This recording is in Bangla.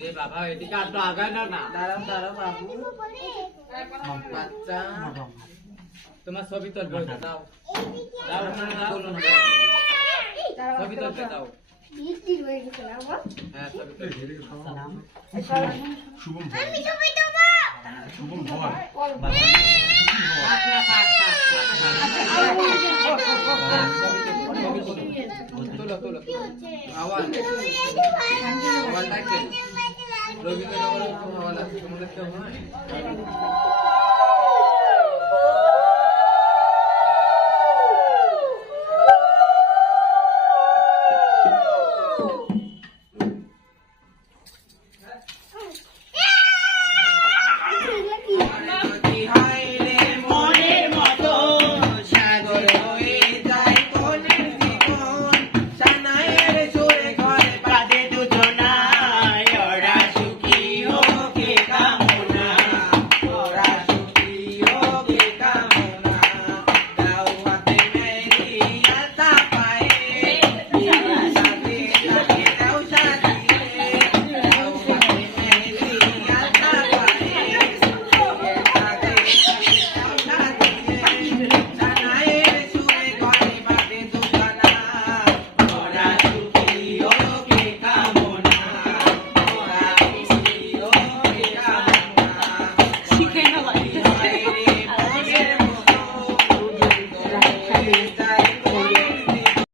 রে বাবা এদিকে আর তো আগায় না না দাঁড়াও দাঁড়াও বাবু বাচ্চা তোমার ছবি তুলবে দাও দাও না দাও ছবি তুলবে দাও হ্যাঁ ছবি তুলবে শুভম ভর আমি ছবি দেব শুভম ভর তোলো তোলো আওয়াজ আওয়াজ ডাকে রবীন্দ্রনগরের হাওয়া লাগছে তোমাদের কেউ হয়